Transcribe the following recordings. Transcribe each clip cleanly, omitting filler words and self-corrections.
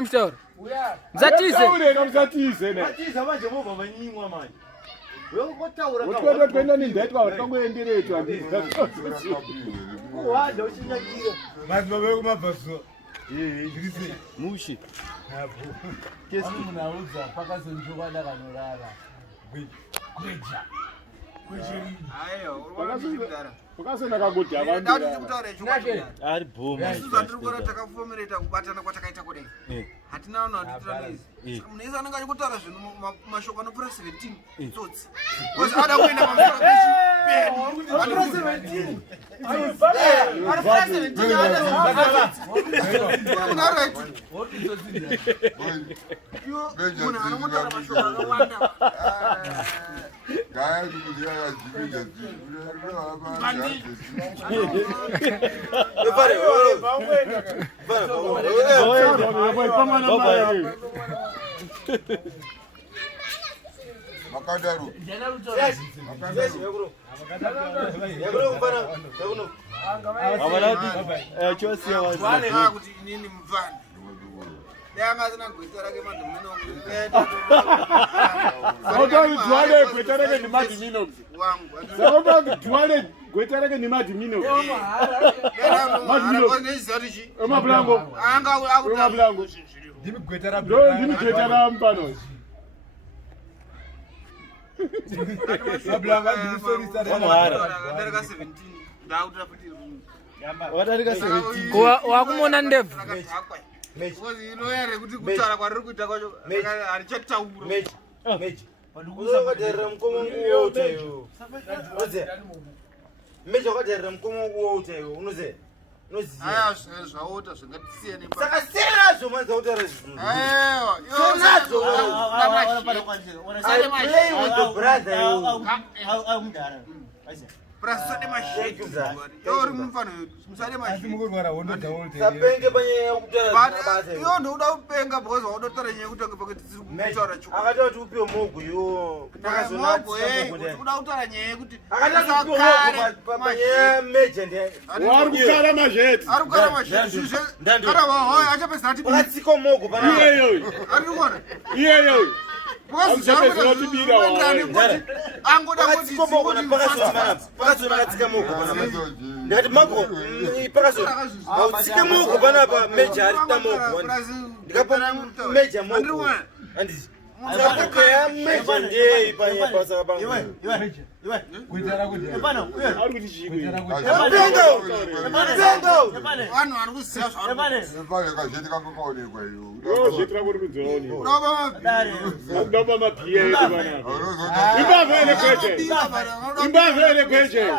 Mshauri. Mzatize. Mzatize ne. Mzatize manje muva banyimwa manje. Wewe kotaura ka. Utwa kwenda ni ndetwa wakangoenderetwa ndiza. Wanda ushinyakira. Mas babe kumabhaso. Ngisi Mushi. Hapo. Kesi munauza paka sonjoka ndakanolala. Kweja. Ayo, urwanda. Ukasena kakuti abantu. Ndati kutaura chokati. Ari boma. Isuzu andikora takafomereta kubatana kwatakaita kudai. Hatina vanhu vatitiraizvi. Munhu anenge achikutaura zvinhu mashoko anopfuura 17 tsotsi. Kozi ada kuenda pamusoro pechi. Anopfuura 17. Anopfuura 17 ada. Unarit. Munhu anotaura mashoko akawanda. Gaya kuziya yajibiga. Makadaru. Gwetareke ni madimino. Mablango. Mablango. Dimi gwetara. Dimi gwetara mpano. Mablango dimi story start. Ndarika 17. Ndautra kuti. Wadarika 17. Wakumona ndevu. Kozi inoyare kuti kutaura kwariri kuita kwacho harichataura. Mechi. Uzokaterera mkomo nguwo utayo. Oze. Mechi wakaterera mkomo nguwo utayo. Unoze. Aya zvaota zvingatisiyane. Saka senazo mwanza kutaura zvinhu. Aiwa. Senazo. Sale I play with the brother. Aumudara. Prasade masheki. Yori mufano musade masheki. Mungorwara wondo dawolte. Sapenge panye kutaura basa. Yo ndo uda upenga because wadotora nyenye kutoka pakati kutaura chukwa. Akatoa kuti upiwe mogu yo. Pakazona uda utora nyenye kuti. Akatoa kuti upiwe mogu panye meje ndiye. Wari kukara majeti. Ari kukara majeti. Ara wahoya achapesa ati. Akatsiko mogu pana. Iyeyo. Ari kukona. Iyeyo. Pakazona tibira wahoya. Angoda kuti mogu pakazona katsika mogu pana. Ndati mako pakazona. Autsike mogu pana pa meje ari ta mogu. Ndikapana meje mogu. Andisi. Ndakukaya meje ndiye ipanye pasa bangu. Iwe. Gwetara kuti. Epana, ari kuti chikwe. Bengo. Vanhu vari kuziva zvavari. Epana kazheti kangokaonekwa iyo. Zvetra kuti kudzoni. Urova Ndoba maphiya edu bana. Imbavele kweje. Imbavele kweje.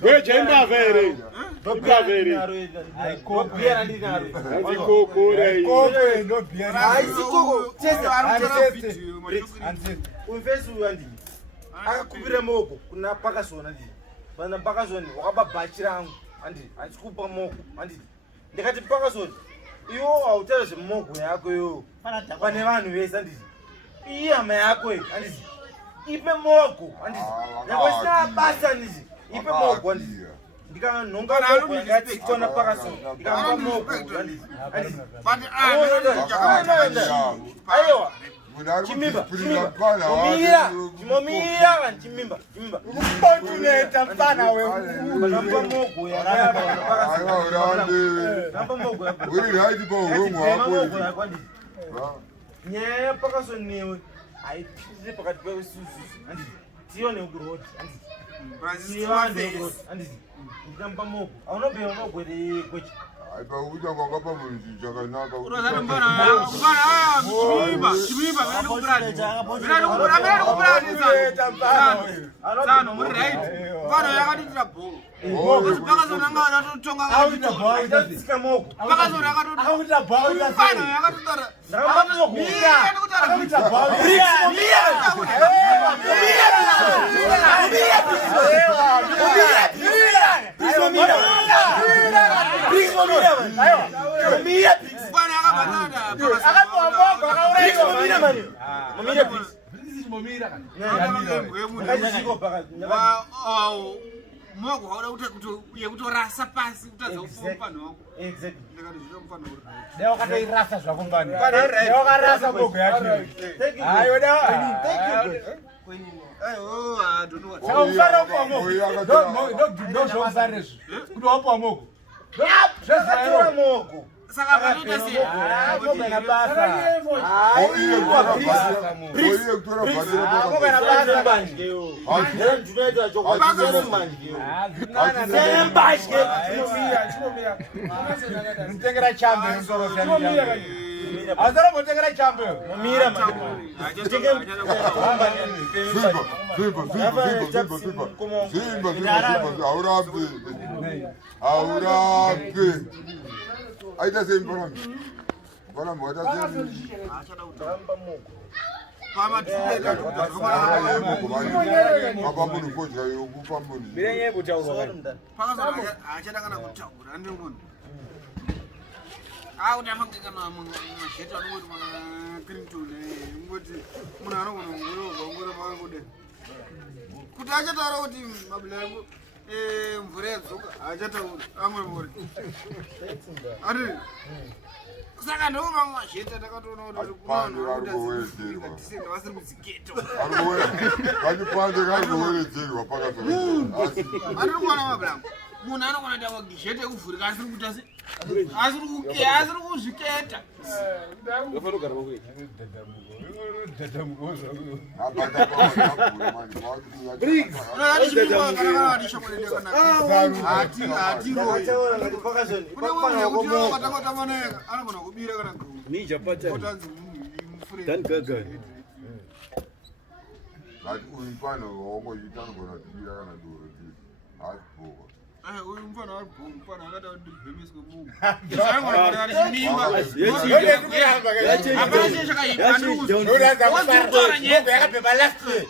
Kweje imbavele. Imbavele. Ayikopia ndinaro. Azikoko rei. Kope ndo biara. Ayikoko. Ansete. Umfesi wandi. Akakupira moko kuna pakazona ndi. Bana pakazona wakababhachira angu. Andi achikupa moko. Andi ndikati pakazona. Iwo autela zvemoko yako yo. Pane vanhu vese andi. Iyama yako andi. Ipe moko andi. Yakwasina basa andi. Ipe moko andi. Ndikanonga moko yakatsikona pakazona. Ndikampa moko andi. but Aiwa. Chimimba. Chimimba. Kupontuneta mfana wewe. Namba mogo ya. Aiwa urande. Namba mogo ya. Uri right kwa uromo hapo. Nyaya pakazoniwe. Aipinde pakati pa isuzu. Andi. Tione ugrodi. Andi. Brazil Andi. Namba mogo. Aunobe mogo ri kwechi. Aipa uta ngakapa munhu chakanaka. urozana mbana chimimba vana kupuranisa tsano muri right mfano yakatitira bhoro kuti pakazonanga vanatotonga Auta mogo. pakazona Auta bhawu mfano yakatotara Namba mogo. Auta bhawu. Mwako hauda kutorasa pasi kutadza kufa mufano wako. Exactly. Ndakati zvino mufano uri. Deo katoirasa zvako ngani. Deo karasa mogo yacho. Hayo da. Oh, I don't know what. Saka usara upo mogo. Ndo zvosarezo. Kuti wapo mogo. Akatora mogo. Saka panoita sei? Mogo na basa. Oiye kutora bhatira Mogo na basa manje. Ndera ndinoita chokwadi manje. Sembashke. Mtengera chambe nsoro fyani. Azara mtengera chambe. Mira manje. Aurambe. Aita sei mparami. Mparami wata sei. Achada kutamba mogo. Pama tienda Papa munhu kodya yokupa munhu. Mirenye butauro. Pakazara achada kana kutaura ndingoni. Utamanga kana masheta anongoti Clinton ngoti munhu anogona kungorova mangode. Kuti achataura kuti mabhulangu mvura yadzoka achataura amwe mori. Ari saka ndoma masheta takatoona kuti vasiri kudzigeto. Kachipande karikuwedzerwa pakazara. Ari kuona mabhulangu. Munhu anogona kuita magishete ekuvhurika asiri kuita sei? Asiri kuzviketa. Anogona kubira kana uyu mfana waongoita anogona kutibira kana doro hasipoka. Uyu mfana ari bhongo mfana akada kudibhemiswe munhu. Zvangona ari chimimba. Hapana chakaimba ndikuti. Yakabheba last year.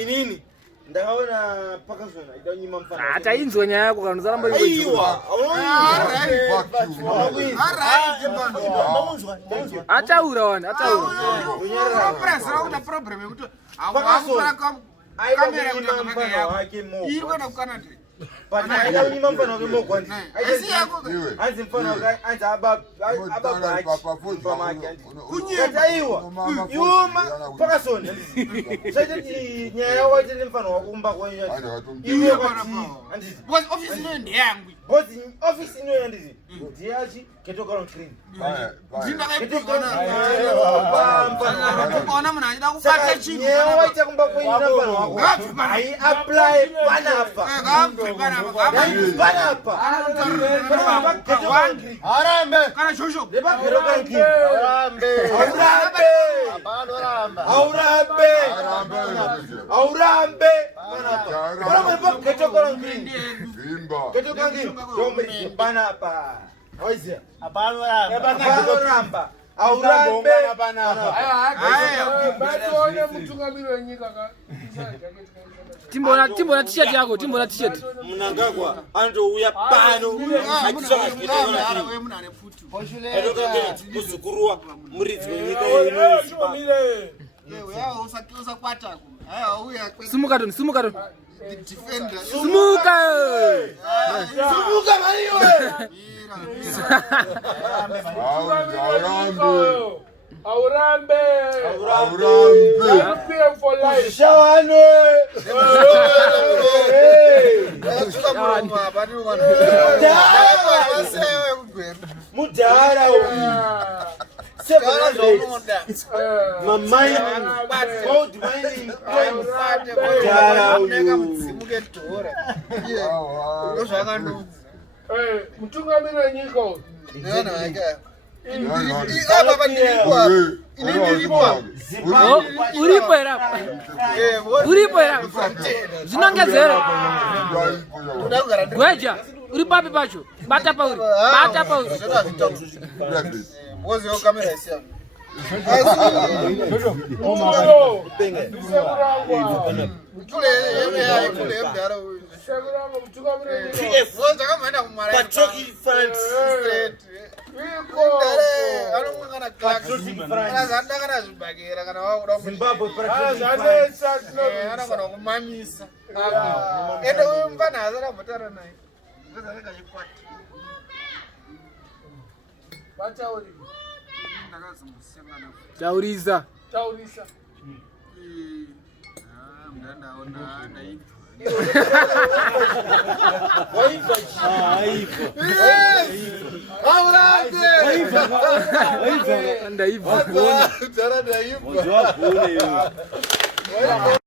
Inini ndakaona pakazona idanyima mfana. Atainzwa nyaya yako kana usaramba Aiwa. ataura wani ataura. Pressure kuti problem yekuti awakufara kamera kuti mfana wake mogo. iri kwenda kukanadi. Pana aida unyima mfana wake mogo andi. Esi yako. Anzi mfana wake anzi ababa make. Kunyaiwa. Yuma pakasona. Sasa nyaya waite mfana wakumba kwa hiyo. Iwe kwati. Boss office ino ndiyangu. Boss office ino yandizi. Ndiyachi ketoka on screen. Ndinakaipigana. Ndakona munhu achida kubata chinhu. Nyaya waite kumba kwa hiyo mfana wako. Ai apply panapa. Panapa. Arambe. Kana shosho. Leba keroka nki. Arambe. Aurambe. Panapa ketoka on screen. Vimba. Ketoka nki. Domri panapa. Oizia. Abaramba. Aurambe. Timbona t-shirt yako, timbona t-shirt. Munangagwa andouya pano achisvaka zvinoona munhu ane pfutu. kuzukurua muridzi wenyika yeino Usakwata. Sumuka toni, sumuka toni. Defender. Sumuka. Sumuka maniwe. Aurambe. Champion for life. Shawano. Mudara. My mind, old mind, Mutungamiri wenyika uyu. Uripo era. Uripo era. Zinongezera. Gweja. Uri papi pacho. Bata pa uri. Bata pa uri. Wozi yo kamera isi yangu. Mchule kule mdara uyu. Wozi kama enda kumara. Pachoki France. Zimbabwe anogona kumamisa ende uyu mufana asi akabhotara naye ndozarekachikwata Taurisa. Taurisa. mndandaona ndaibva Ndaibva kuona. Ndara ndaibva